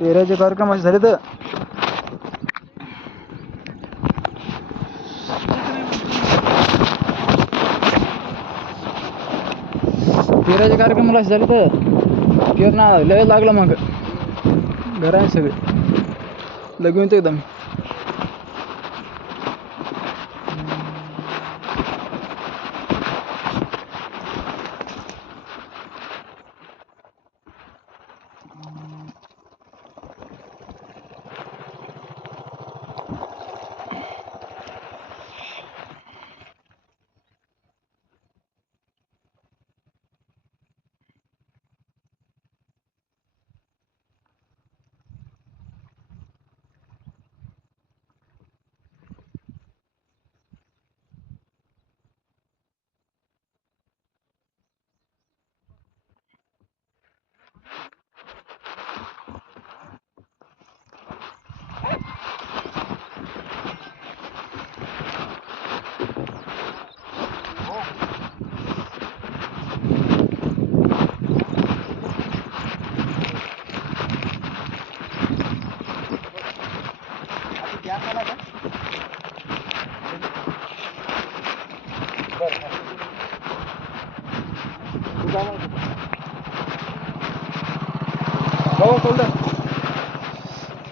पेराचे कार्यक्रम असे झाले तर पेराचे कार्यक्रम मला झाले तर पेरणा लय लागला मग घरा सगळे लगून तो एकदम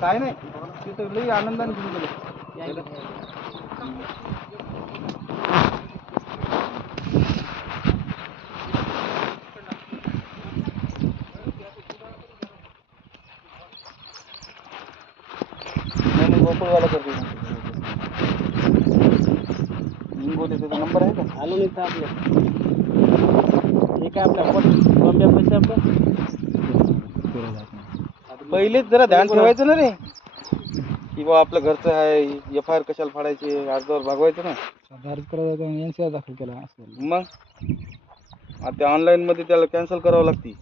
काय नाही तिथं लई आनंदाने घेऊन गेलो गोकुळवाला करतो निंगोले त्याचा नंबर आहे का आलो नाही तर आपल्या हे काय आपल्या बॉम्बे पैसे आपलं पहिलेच जरा ध्यान ठेवायचं ना रे की बा आपलं घरचं आहे FIR कशाला फाडायचे अर्जावर भागवायचं ना दाखल केला मग आता ऑनलाईन मध्ये त्याला कॅन्सल करावं लागते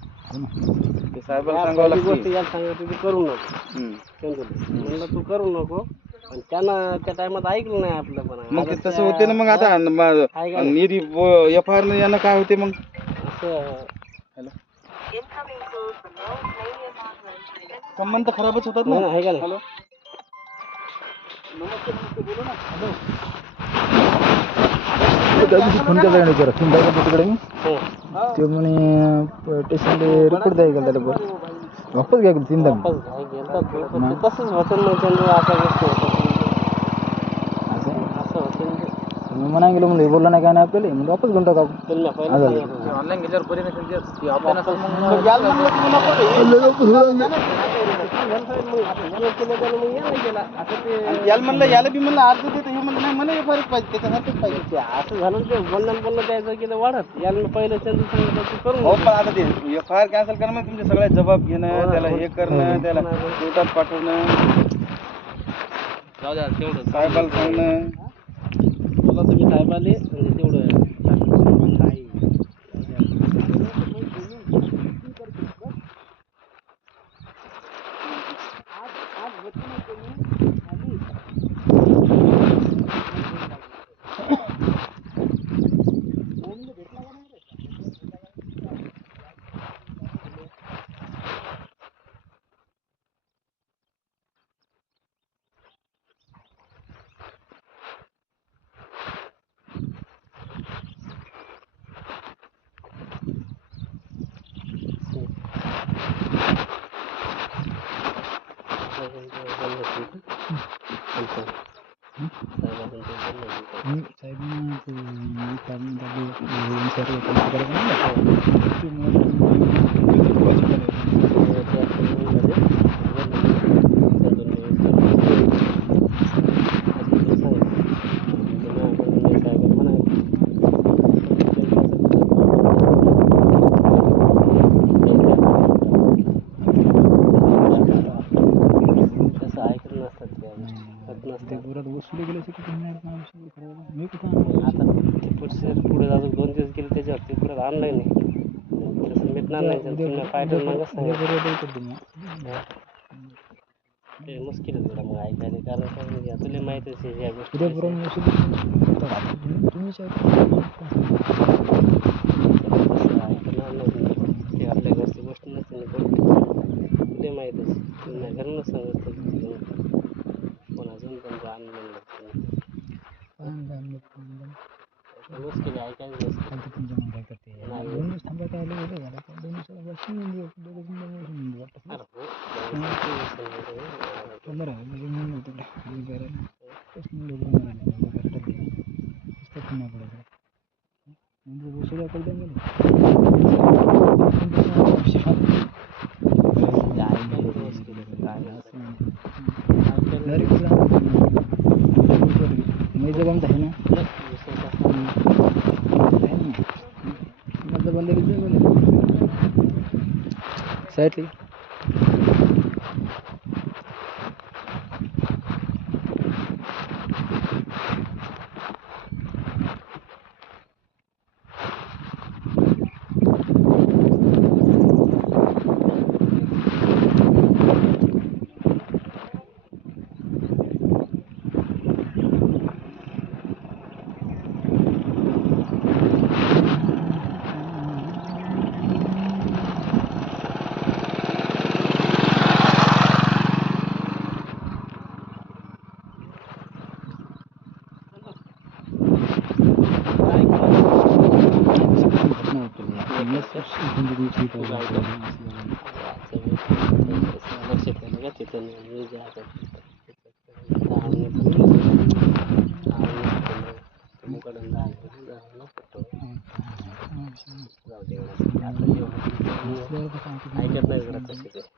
ते साहेबांना सांगावं लागते याला सांगितलं करू नको म्हणलं तू करू नको पण त्यानं त्या टायमात ऐकलं नाही आपलं पण मग तसं होते ना मग आता निरी FIR यानं काय होते मग असं हॅलो संबंध खराबच होतात ना आहे का हॅलो नमस्ते नमस्ते बोलू ना हॅलो फोन केला विचारा फोन द्यायला तिकडे मी ते म्हणे स्टेशनला रिपोर्ट द्यायला गेला त्याला वापस घ्या 3दा तसंच होतं मग त्यांना मी म्हणा गेलो म्हणलं बोलला नाही काय नाही आपल्याला म्हणजे वापस घेऊन टाका ऑनलाईन गेल्यावर बरी याला म्हणलं याला बी म्हणलं अर्ज देतं हे म्हणलं नाही मला FIR पाहिजे त्याच्यासारखंच पाहिजे असं झालं ते बोलणं द्यायचं गेलं वाढत याला पहिलं त्यांचं सांगितलं करून हो पण आता ते FIR कॅन्सल करणं म्हणजे तुमचे सगळे जबाब घेणं त्याला हे करणं त्याला कोर्टात पाठवणं जाऊ द्या तेवढं साहेबाला सांगणं बोला तुम्ही साहेबाले म्हणजे तेवढं वसुली गेले मी कुठं आता पुढे अजून 2 दिवस गेले त्याच्यावर ते पुढे ऑनलाईन आहे तसं भेटणार नाही पायटल मग ते मुश्किल आहे थोडं मग ऐकायला कारण तुला माहितीच आहे या गोष्टी ऐकणार नाही ते आपल्या घरची गोष्ट नसते तुला माहिती नाही घरून सांगतो कोणाचं पण जाण मुश्किल आहे काय बंद आहे ना माझं बंद साईडली